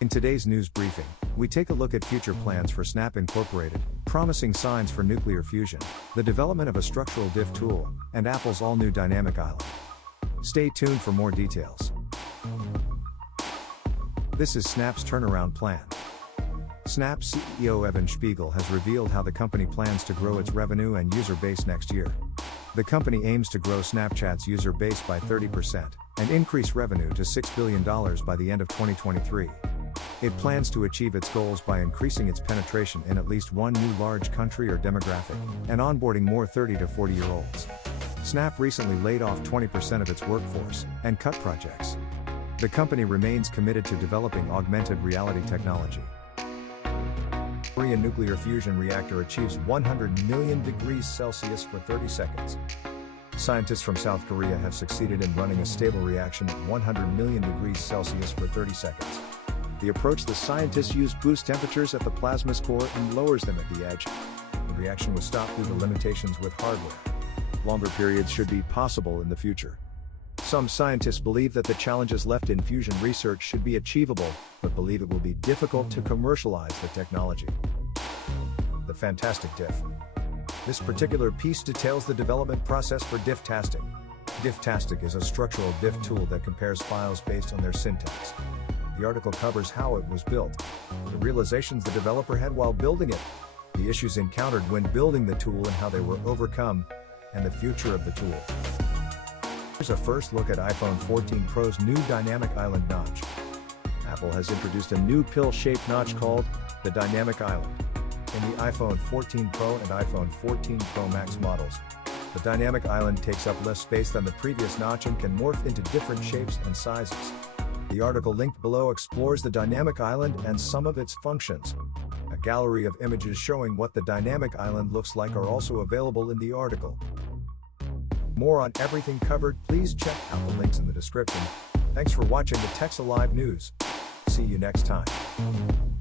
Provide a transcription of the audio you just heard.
In today's news briefing, we take a look at future plans for Snap Incorporated, promising signs for nuclear fusion, the development of a structural diff tool, and Apple's all-new dynamic island. Stay tuned for more details. This is Snap's turnaround plan. Snap CEO Evan Spiegel has revealed how the company plans to grow its revenue and user base next year. The company aims to grow Snapchat's user base by 30% and increase revenue to $6 billion by the end of 2023. It plans to achieve its goals by increasing its penetration in at least one new large country or demographic, and onboarding more 30 to 40-year-olds. Snap recently laid off 20% of its workforce and cut projects. The company remains committed to developing augmented reality technology. Korean nuclear fusion reactor achieves 100 million degrees Celsius for 30 seconds. Scientists from South Korea have succeeded in running a stable reaction at 100 million degrees Celsius for 30 seconds. The approach the scientists use boosts temperatures at the plasma's core and lowers them at the edge. The reaction was stopped due to limitations with hardware. Longer periods should be possible in the future. Some scientists believe that the challenges left in fusion research should be achievable, but believe it will be difficult to commercialize the technology. The fantastic diff. This particular piece details the development process for diff-tasting. Diff-tastic is a structural diff tool that compares files based on their syntax. The article covers how it was built, the realizations the developer had while building it, the issues encountered when building the tool and how they were overcome, and the future of the tool. Here's a first look at iPhone 14 Pro's new dynamic island notch. Apple has introduced a new pill-shaped notch called the Dynamic Island. In the iPhone 14 Pro and iPhone 14 Pro Max models, the Dynamic Island takes up less space than the previous notch and can morph into different shapes and sizes. The article linked below explores the Dynamic Island and some of its functions. A gallery of images showing what the Dynamic Island looks like are also available in the article. More on everything covered, please check out the links in the description. Thanks for watching the Techs Alive News. See you next time.